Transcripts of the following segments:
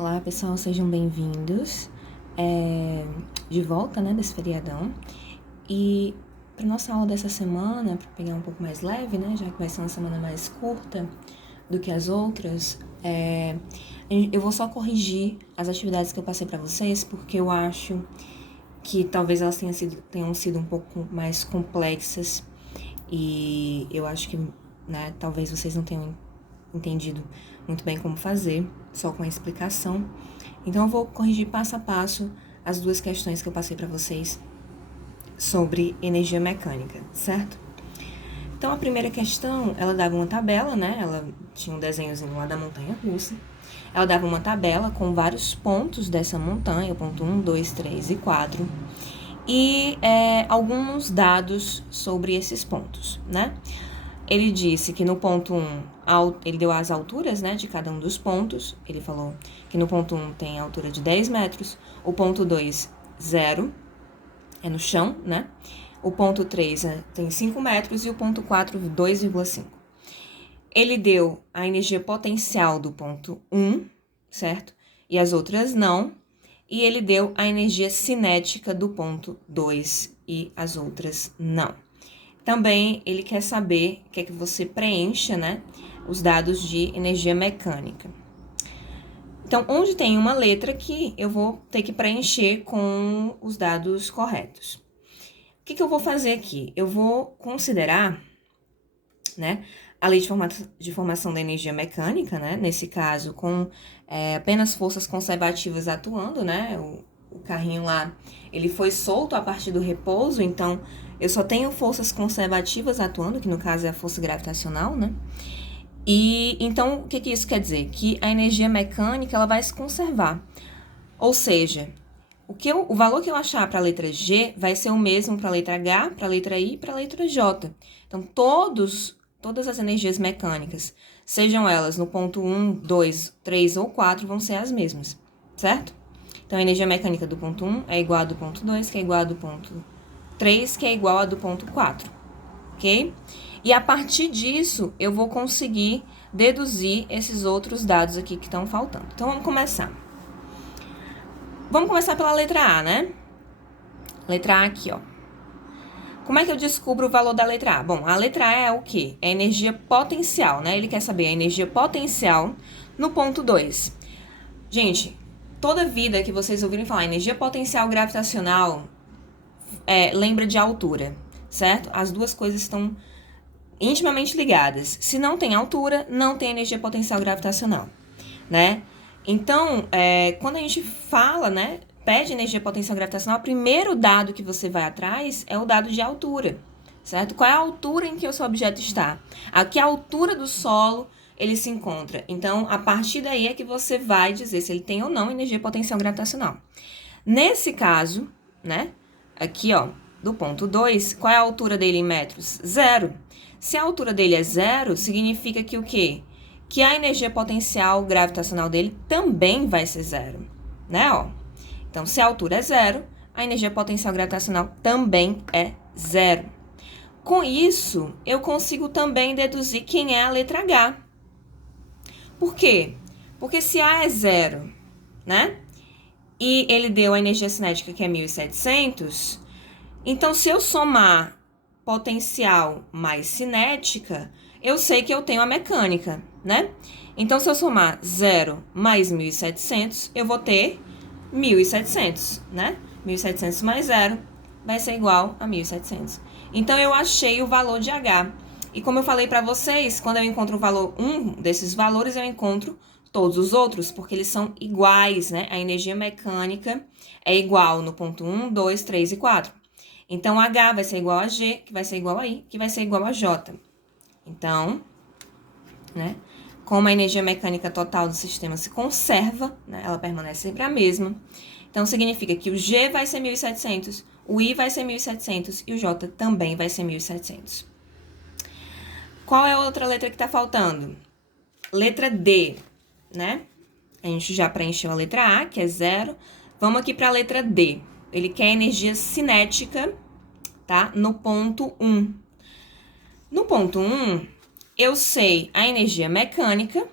Olá, pessoal, sejam bem-vindos de volta, né, desse feriadão. E para nossa aula dessa semana, para pegar um pouco mais leve, né, já que vai ser uma semana mais curta do que as outras, eu vou só corrigir as atividades que eu passei para vocês, porque eu acho que talvez elas tenham sido um pouco mais complexas e eu acho que, né, talvez vocês não tenham entendido muito bem como fazer, só com a explicação. Então, eu vou corrigir passo a passo as duas questões que eu passei para vocês sobre energia mecânica, certo? Então, a primeira questão, ela dava uma tabela, né? Ela tinha um desenhozinho lá da montanha-russa. Ela dava uma tabela com vários pontos dessa montanha, o ponto 1, 2, 3 e 4. E alguns dados sobre esses pontos, né? Ele disse que no ponto 1, ele deu as alturas, né, de cada um dos pontos. Ele falou que no ponto 1 tem a altura de 10 metros, o ponto 2, 0, é no chão, né? O ponto 3 tem 5 metros e o ponto 4, 2,5. Ele deu a energia potencial do ponto 1, certo? E as outras não. E ele deu a energia cinética do ponto 2 e as outras não. Também ele quer saber, quer que você preencha, né, os dados de energia mecânica. Então, onde tem uma letra aqui, eu vou ter que preencher com os dados corretos. O que eu vou fazer aqui? Eu vou considerar, né, a lei de formação da energia mecânica, né, nesse caso, com apenas forças conservativas atuando, né, o carrinho lá, ele foi solto a partir do repouso, então eu só tenho forças conservativas atuando, que no caso é a força gravitacional, né? E então, o que isso quer dizer? Que a energia mecânica, ela vai se conservar. Ou seja, o valor que eu achar para a letra G vai ser o mesmo para a letra H, para a letra I e para a letra J. Então, todas as energias mecânicas, sejam elas no ponto 1, 2, 3 ou 4, vão ser as mesmas, certo? Então, a energia mecânica do ponto 1 é igual a do ponto 2, que é igual a do ponto 3, que é igual a do ponto 4, ok? E a partir disso, eu vou conseguir deduzir esses outros dados aqui que estão faltando. Então, vamos começar. Vamos começar pela letra A, né? Letra A aqui, ó. Como é que eu descubro o valor da letra A? Bom, a letra A é o quê? É a energia potencial, né? Ele quer saber a energia potencial no ponto 2. Gente, toda vida que vocês ouvirem falar energia potencial gravitacional, lembra de altura, certo? As duas coisas estão intimamente ligadas. Se não tem altura, não tem energia potencial gravitacional, né? Então, quando a gente fala, né, pede energia potencial gravitacional, o primeiro dado que você vai atrás é o dado de altura, certo? Qual é a altura em que o seu objeto está? A que altura do solo ele se encontra? Então, a partir daí é que você vai dizer se ele tem ou não energia potencial gravitacional. Nesse caso, né, aqui, ó, do ponto 2, qual é a altura dele em metros? 0. Se a altura dele é 0, significa que o quê? Que a energia potencial gravitacional dele também vai ser 0, né, ó? Então, se a altura é 0, a energia potencial gravitacional também é 0. Com isso, eu consigo também deduzir quem é a letra H. Por quê? Porque se A é 0, né? E ele deu a energia cinética que é 1.700, então se eu somar potencial mais cinética, eu sei que eu tenho a mecânica, né? Então, se eu somar 0 mais 1.700, eu vou ter 1.700, né? 1.700 mais 0 vai ser igual a 1.700. Então, eu achei o valor de H. E como eu falei para vocês, quando eu encontro o valor, um desses valores, eu encontro todos os outros, porque eles são iguais, né? A energia mecânica é igual no ponto 1, 2, 3 e 4. Então, H vai ser igual a G, que vai ser igual a I, que vai ser igual a J. Então, né? Como a energia mecânica total do sistema se conserva, né? Ela permanece sempre a mesma. Então, significa que o G vai ser 1.700, o I vai ser 1.700 e o J também vai ser 1.700. Qual é a outra letra que está faltando? Letra D, né? A gente já preencheu a letra A, que é 0. Vamos aqui para a letra D. Ele quer energia cinética, tá? No ponto 1. No ponto 1, eu sei a energia mecânica,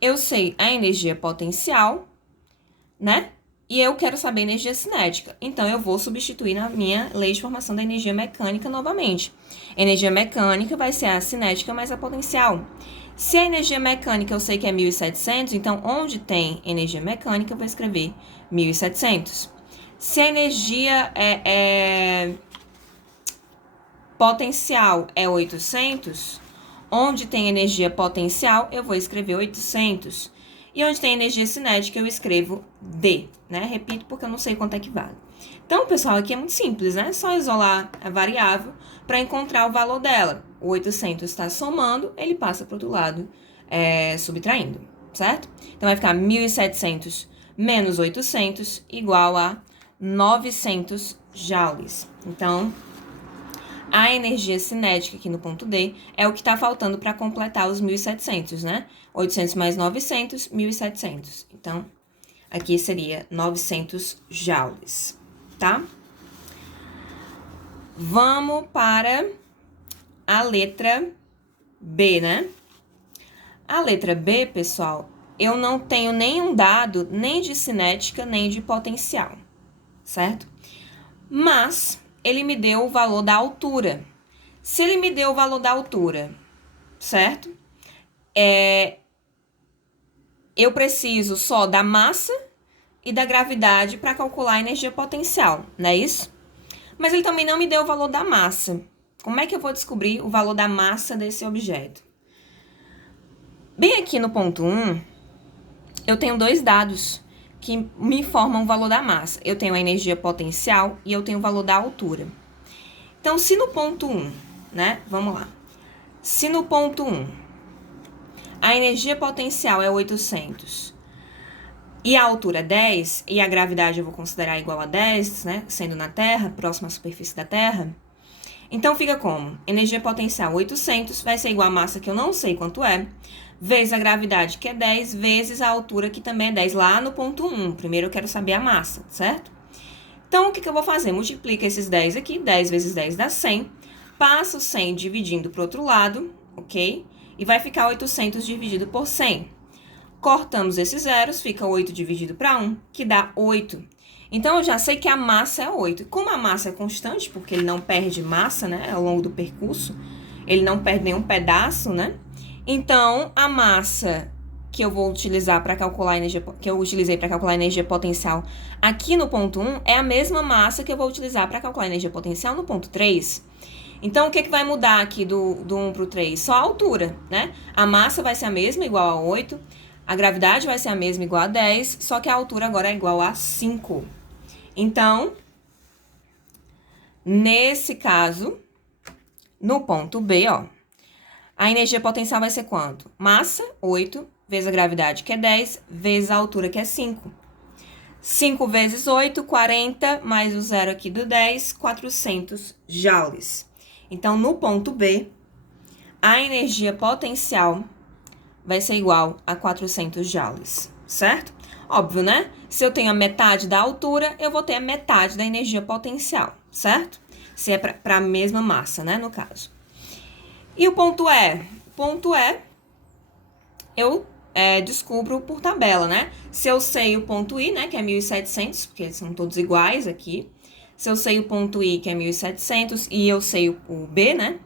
eu sei a energia potencial né? E eu quero saber energia cinética. Então, eu vou substituir na minha lei de formação da energia mecânica novamente. Energia mecânica vai ser a cinética mais a potencial. Se a energia mecânica eu sei que é 1.700, então onde tem energia mecânica eu vou escrever 1.700. Se a energia potencial é 800, onde tem energia potencial eu vou escrever 800. E onde tem energia cinética eu escrevo D, né? Repito porque eu não sei quanto é que vale. Então, pessoal, aqui é muito simples, né? É só isolar a variável para encontrar o valor dela. O 800 está somando, ele passa para o outro lado, subtraindo, certo? Então, vai ficar 1.700 menos 800 igual a 900 joules. Então, a energia cinética aqui no ponto D é o que está faltando para completar os 1.700, né? 800 mais 900, 1.700. Então, aqui seria 900 joules, tá? Vamos para a letra B, né? A letra B, pessoal, eu não tenho nenhum dado nem de cinética nem de potencial, certo? Mas ele me deu o valor da altura. Se ele me deu o valor da altura, certo? Eu preciso só da massa e da gravidade para calcular a energia potencial, não é isso? Mas ele também não me deu o valor da massa. Como é que eu vou descobrir o valor da massa desse objeto? Bem aqui no ponto 1, eu tenho dois dados que me informam o valor da massa. Eu tenho a energia potencial e eu tenho o valor da altura. Então, se no ponto 1, né? Vamos lá. Se no ponto 1, a energia potencial é 800 e a altura é 10, e a gravidade eu vou considerar igual a 10, né? Sendo na Terra, próxima à superfície da Terra. Então, fica como? Energia potencial 800 vai ser igual a massa, que eu não sei quanto é, vezes a gravidade, que é 10, vezes a altura, que também é 10, lá no ponto 1. Primeiro eu quero saber a massa, certo? Então, o que eu vou fazer? Multiplica esses 10 aqui, 10 vezes 10 dá 100. Passa o 100 dividindo para o outro lado, ok? E vai ficar 800 dividido por 100. Cortamos esses zeros, fica 8 dividido para 1, que dá 8. Então, eu já sei que a massa é 8. Como a massa é constante, porque ele não perde massa, né, ao longo do percurso, ele não perde nenhum pedaço, né? Então, a massa que eu vou utilizar para calcular a energia, que eu utilizei para calcular a energia potencial aqui no ponto 1 é a mesma massa que eu vou utilizar para calcular a energia potencial no ponto 3. Então, o que vai mudar aqui do 1 para o 3? Só a altura, né? A massa vai ser a mesma, igual a 8. A gravidade vai ser a mesma, igual a 10. Só que a altura agora é igual a 5. Então, nesse caso, no ponto B, ó, a energia potencial vai ser quanto? Massa, 8, vezes a gravidade, que é 10, vezes a altura, que é 5. 5 vezes 8, 40, mais o zero aqui do 10, 400 joules. Então, no ponto B, a energia potencial vai ser igual a 400 joules, certo? Óbvio, né? Se eu tenho a metade da altura, eu vou ter a metade da energia potencial, certo? Se é para a mesma massa, né, no caso. E o ponto E? Ponto E, eu descubro por tabela, né? Se eu sei o ponto I, né, que é 1.700, porque eles são todos iguais aqui. Se eu sei o ponto I, que é 1.700, e eu sei o B, né?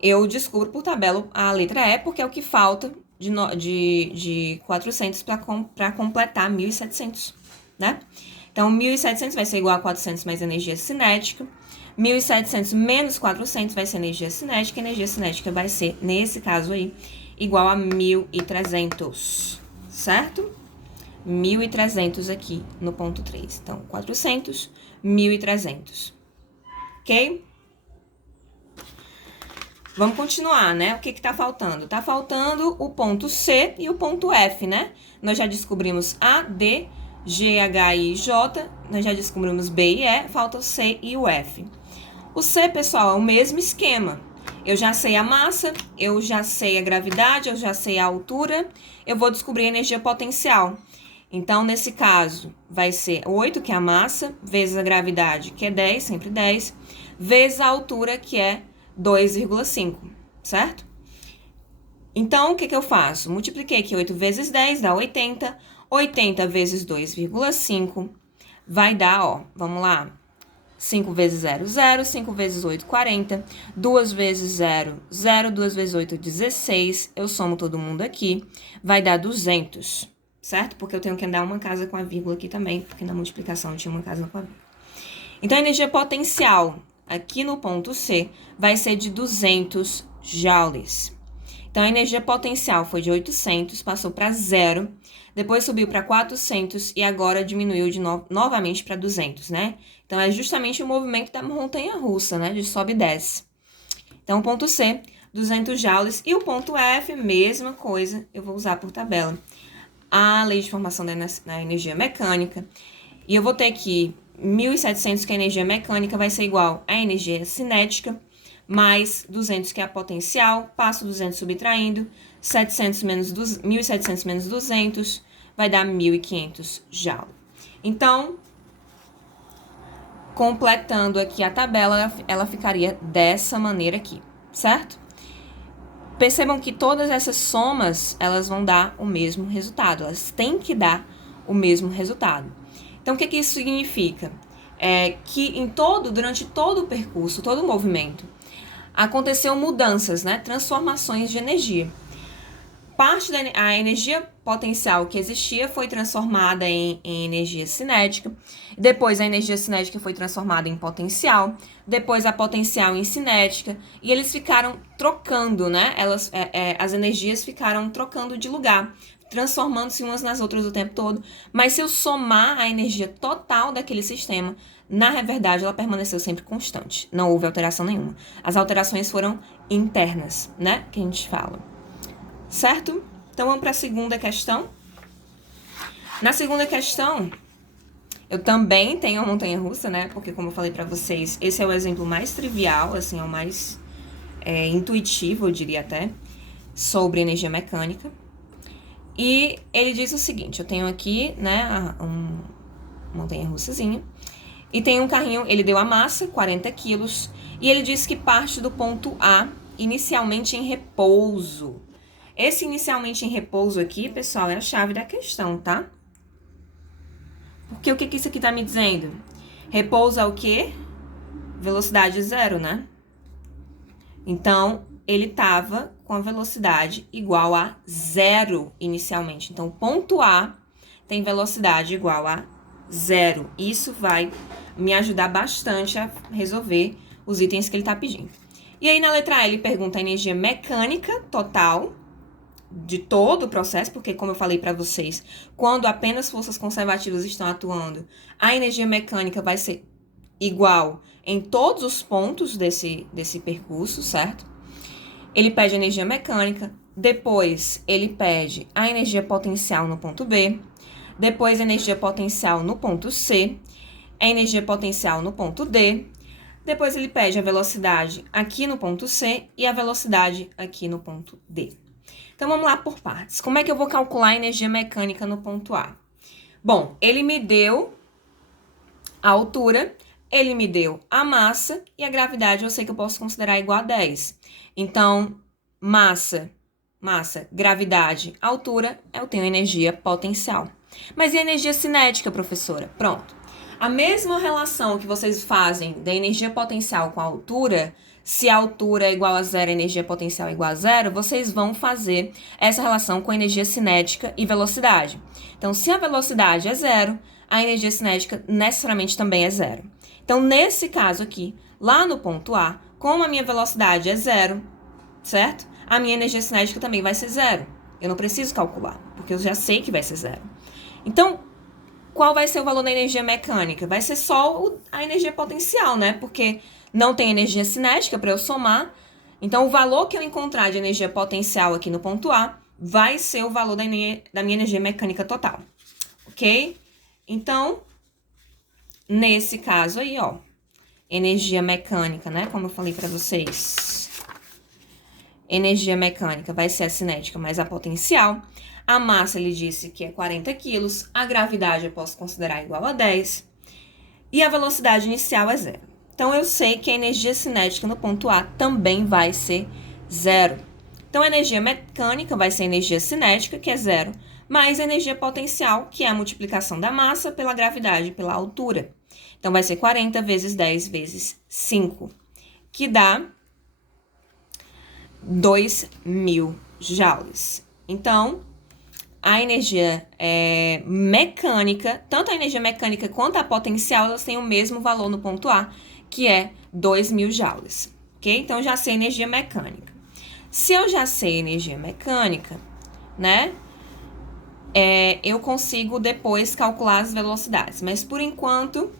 Eu descubro por tabela a letra E, porque é o que falta de 400 para completar 1.700, né? Então, 1.700 vai ser igual a 400 mais energia cinética. 1.700 menos 400 vai ser energia cinética. Energia cinética vai ser, nesse caso aí, igual a 1.300, certo? 1.300 aqui no ponto 3. Então, 400, 1.300. Ok? Vamos continuar, né? O que tá faltando? Tá faltando o ponto C e o ponto F, né? Nós já descobrimos A, D, G, H, I, J. Nós já descobrimos B e E. Falta o C e o F. O C, pessoal, é o mesmo esquema. Eu já sei a massa, eu já sei a gravidade, eu já sei a altura. Eu vou descobrir a energia potencial. Então, nesse caso, vai ser 8, que é a massa, vezes a gravidade, que é 10, sempre 10, vezes a altura, que é 2,5, certo? Então, o que eu faço? Multipliquei aqui 8 vezes 10, dá 80. 80 vezes 2,5 vai dar, ó, vamos lá, 5 vezes 0, 0, 5 vezes 8, 40, 2 vezes 0, 0, 2 vezes 8, 16, eu somo todo mundo aqui, vai dar 200, certo? Porque eu tenho que andar uma casa com a vírgula aqui também, porque na multiplicação eu tinha uma casa com a vírgula. Então, a energia potencial aqui no ponto C vai ser de 200 joules. Então, a energia potencial foi de 800, passou para 0, depois subiu para 400 e agora diminuiu novamente para 200, né? Então, é justamente o movimento da montanha-russa, né? De sobe e desce. Então, o ponto C, 200 joules. E o ponto F, mesma coisa, eu vou usar por tabela. A lei de formação da energia mecânica. E eu vou ter que 1.700, que é a energia mecânica, vai ser igual à energia cinética, mais 200, que é a potencial, passo 200 subtraindo, 1.700 menos 200, vai dar 1.500 joules. Então, completando aqui a tabela, ela ficaria dessa maneira aqui, certo? Percebam que todas essas somas, elas vão dar o mesmo resultado, elas têm que dar o mesmo resultado. Então, o que isso significa? É que durante todo o percurso, todo o movimento, aconteceu mudanças, né? Transformações de energia. Parte da energia potencial que existia foi transformada em energia cinética, depois a energia cinética foi transformada em potencial, depois a potencial em cinética, e eles ficaram trocando, né? As energias ficaram trocando de lugar, transformando-se umas nas outras o tempo todo, mas se eu somar a energia total daquele sistema, na verdade ela permaneceu sempre constante, não houve alteração nenhuma. As alterações foram internas, né? Que a gente fala. Certo? Então, vamos para a segunda questão. Na segunda questão, eu também tenho a montanha-russa, né? Porque, como eu falei para vocês, esse é o exemplo mais trivial, assim, é o mais intuitivo, eu diria até, sobre energia mecânica. E ele diz o seguinte, eu tenho aqui, né, uma montanha-russazinha, e tem um carrinho, ele deu a massa, 40 quilos, e ele diz que parte do ponto A, inicialmente em repouso. Esse inicialmente em repouso aqui, pessoal, é a chave da questão, tá? Porque o que isso aqui tá me dizendo? Repouso é o quê? Velocidade zero, né? Então, ele tava com a velocidade igual a zero inicialmente. Então, o ponto A tem velocidade igual a zero. Isso vai me ajudar bastante a resolver os itens que ele tá pedindo. E aí, na letra A, ele pergunta a energia mecânica total de todo o processo, porque, como eu falei para vocês, quando apenas forças conservativas estão atuando, a energia mecânica vai ser igual em todos os pontos desse percurso, certo? Ele pede a energia mecânica, depois ele pede a energia potencial no ponto B, depois a energia potencial no ponto C, a energia potencial no ponto D, depois ele pede a velocidade aqui no ponto C e a velocidade aqui no ponto D. Então, vamos lá por partes. Como é que eu vou calcular a energia mecânica no ponto A? Bom, ele me deu a altura, ele me deu a massa e a gravidade eu sei que eu posso considerar igual a 10. Então, massa, gravidade, altura, eu tenho energia potencial. Mas e a energia cinética, professora? Pronto. A mesma relação que vocês fazem da energia potencial com a altura, se a altura é igual a zero, a energia potencial é igual a zero, vocês vão fazer essa relação com a energia cinética e velocidade. Então, se a velocidade é zero, a energia cinética necessariamente também é zero. Então, nesse caso aqui, lá no ponto A, como a minha velocidade é zero, certo? A minha energia cinética também vai ser zero. Eu não preciso calcular, porque eu já sei que vai ser zero. Então, qual vai ser o valor da energia mecânica? Vai ser só a energia potencial, né? Porque não tem energia cinética para eu somar. Então, o valor que eu encontrar de energia potencial aqui no ponto A vai ser o valor da minha energia mecânica total. Ok? Então, nesse caso aí, ó, energia mecânica, né? Como eu falei para vocês. Energia mecânica vai ser a cinética mais a potencial. A massa, ele disse que é 40 quilos. A gravidade eu posso considerar igual a 10. E a velocidade inicial é zero. Então, eu sei que a energia cinética no ponto A também vai ser zero. Então, a energia mecânica vai ser a energia cinética, que é 0, mais a energia potencial, que é a multiplicação da massa pela gravidade, pela altura. Então, vai ser 40 vezes 10 vezes 5, que dá 2.000 joules. Então, a energia mecânica, tanto a energia mecânica quanto a potencial, elas têm o mesmo valor no ponto A, que é 2.000 joules, ok? Então, já sei energia mecânica. Se eu já sei energia mecânica, né, eu consigo depois calcular as velocidades. Mas, por enquanto,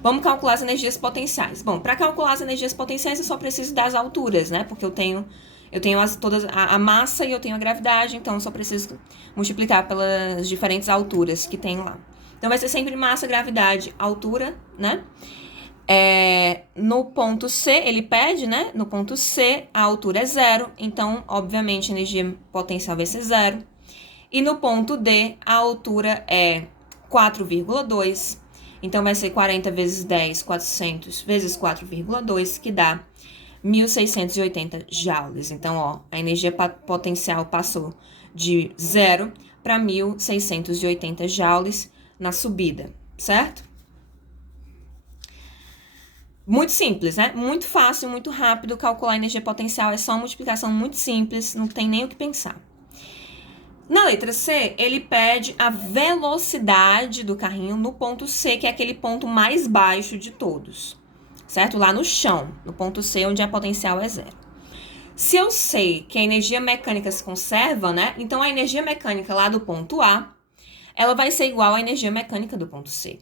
vamos calcular as energias potenciais. Bom, para calcular as energias potenciais, eu só preciso das alturas, né? Porque eu tenho todas a massa e eu tenho a gravidade, então eu só preciso multiplicar pelas diferentes alturas que tem lá. Então, vai ser sempre massa, gravidade, altura, né? No ponto C, ele pede, né? No ponto C, a altura é 0, então, obviamente, a energia potencial vai ser 0. E no ponto D, a altura é 4,2. Então, vai ser 40 vezes 10, 400 vezes 4,2, que dá 1.680 joules. Então, ó, a energia potencial passou de 0 para 1.680 joules na subida, certo? Muito simples, né? Muito fácil, muito rápido calcular a energia potencial. É só uma multiplicação muito simples, não tem nem o que pensar. Na letra C, ele pede a velocidade do carrinho no ponto C, que é aquele ponto mais baixo de todos, certo? Lá no chão, no ponto C, onde a potencial é 0. Se eu sei que a energia mecânica se conserva, né? Então, a energia mecânica lá do ponto A, ela vai ser igual à energia mecânica do ponto C,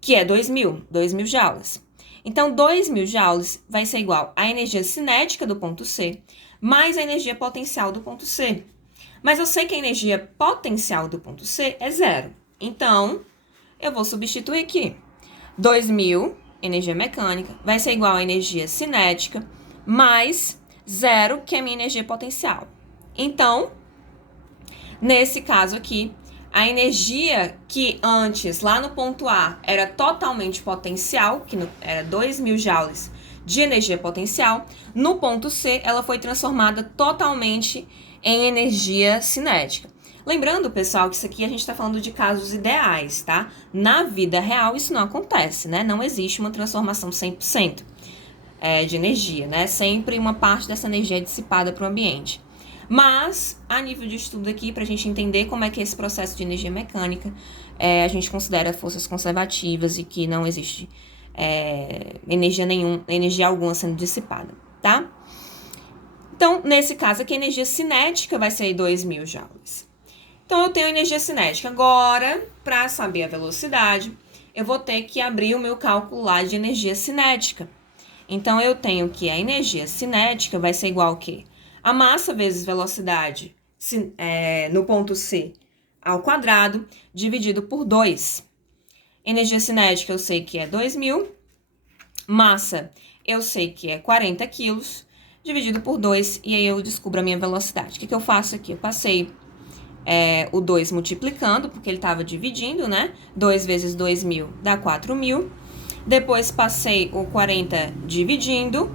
que é 2.000 joules. Então, 2.000 joules vai ser igual à energia cinética do ponto C, mais a energia potencial do ponto C. Mas eu sei que a energia potencial do ponto C é 0. Então, eu vou substituir aqui. 2.000, energia mecânica, vai ser igual à energia cinética, mais 0, que é a minha energia potencial. Então, nesse caso aqui, a energia que antes, lá no ponto A, era totalmente potencial, que era 2.000 joules de energia potencial, no ponto C, ela foi transformada totalmente em energia cinética. Lembrando, pessoal, que isso aqui a gente está falando de casos ideais, tá? Na vida real, isso não acontece, né? Não existe uma transformação 100% de energia, né? Sempre uma parte dessa energia é dissipada para o ambiente. Mas, a nível de estudo aqui, para a gente entender como é que é esse processo de energia mecânica, a gente considera forças conservativas e que não existe energia alguma sendo dissipada, tá? Então, nesse caso aqui, a energia cinética vai ser 2.000 joules. Então, eu tenho energia cinética. Agora, para saber a velocidade, eu vou ter que abrir o meu cálculo lá de energia cinética. Então, eu tenho que a energia cinética vai ser igual ao quê? A massa vezes velocidade no ponto C ao quadrado, dividido por 2. Energia cinética eu sei que é 2.000. Massa eu sei que é 40 quilos, dividido por 2, e aí eu descubro a minha velocidade. O que eu faço aqui? Eu passei o 2 multiplicando, porque ele estava dividindo, né? 2 vezes 2.000 dá 4.000. Depois passei o 40 dividindo,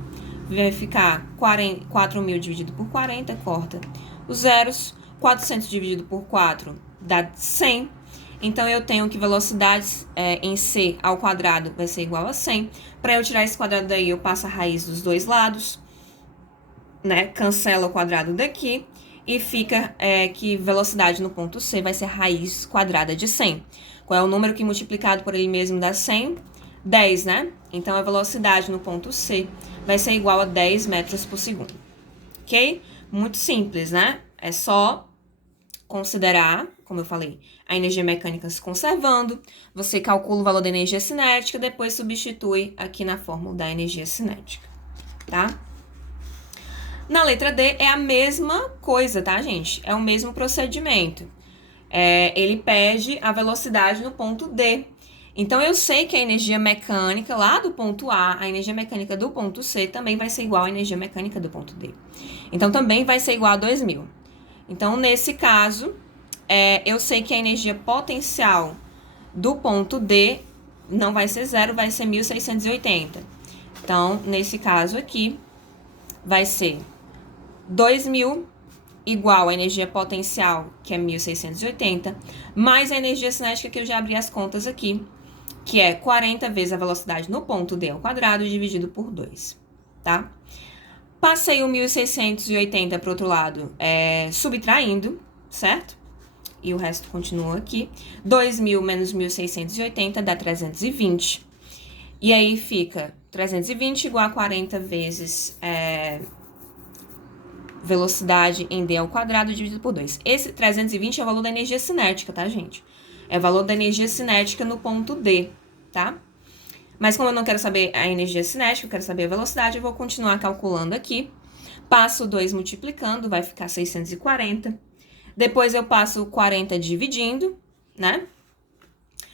vai ficar 4.000 dividido por 40, corta os zeros. 400 dividido por 4 dá 100. Então, eu tenho que velocidade em C ao quadrado vai ser igual a 100. Para eu tirar esse quadrado daí, eu passo a raiz dos dois lados, né? Cancela o quadrado daqui e fica que velocidade no ponto C vai ser raiz quadrada de 100. Qual é o número que multiplicado por ele mesmo dá 100? 10, né? Então, a velocidade no ponto C vai ser igual a 10 metros por segundo. Ok? Muito simples, né? É só considerar, como eu falei, a energia mecânica se conservando. Você calcula o valor da energia cinética, depois substitui aqui na fórmula da energia cinética, tá? Na letra D é a mesma coisa, tá, gente? É o mesmo procedimento. Ele pede a velocidade no ponto D. Então, eu sei que a energia mecânica lá do ponto A, a energia mecânica do ponto C, também vai ser igual à energia mecânica do ponto D. Então, também vai ser igual a 2.000. Então, nesse caso, eu sei que a energia potencial do ponto D não vai ser 0, vai ser 1.680. Então, nesse caso aqui, vai ser 2.000 igual a energia potencial, que é 1.680, mais a energia cinética, que eu já abri as contas aqui, que é 40 vezes a velocidade no ponto D ao quadrado dividido por 2, tá? Passei o 1.680 para o outro lado, subtraindo, certo? E o resto continua aqui. 2.000 menos 1.680 dá 320. E aí fica 320 igual a 40 vezes velocidade em D ao quadrado dividido por 2. Esse 320 é o valor da energia cinética, tá, gente? É o valor da energia cinética no ponto D, tá? Mas como eu não quero saber a energia cinética, eu quero saber a velocidade, eu vou continuar calculando aqui. Passo 2 multiplicando, vai ficar 640. Depois eu passo 40 dividindo, né?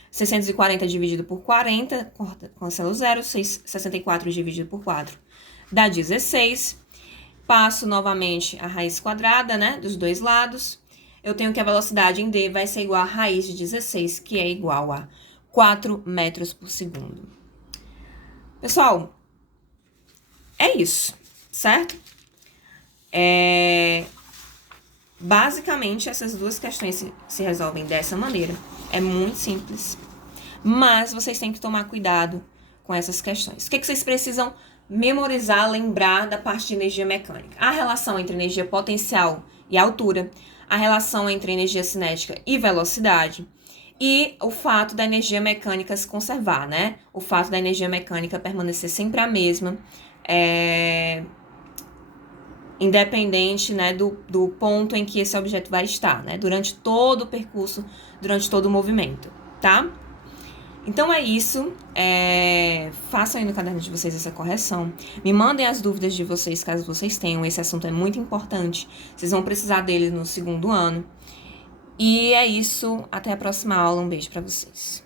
640 dividido por 40, cancela o 0, 64 dividido por 4 dá 16. Passo novamente a raiz quadrada, né, dos dois lados. Eu tenho que a velocidade em D vai ser igual a raiz de 16, que é igual a 4 metros por segundo. Pessoal, é isso, certo? Basicamente, essas duas questões se resolvem dessa maneira. É muito simples. Mas vocês têm que tomar cuidado com essas questões. O que vocês precisam memorizar, lembrar da parte de energia mecânica? A relação entre energia potencial e altura, a relação entre energia cinética e velocidade, e o fato da energia mecânica se conservar, né? O fato da energia mecânica permanecer sempre a mesma, independente, né, do ponto em que esse objeto vai estar, né? Durante todo o percurso, durante todo o movimento, tá? Então é isso, façam aí no caderno de vocês essa correção, me mandem as dúvidas de vocês, caso vocês tenham, esse assunto é muito importante, vocês vão precisar dele no segundo ano. E é isso, até a próxima aula, um beijo pra vocês.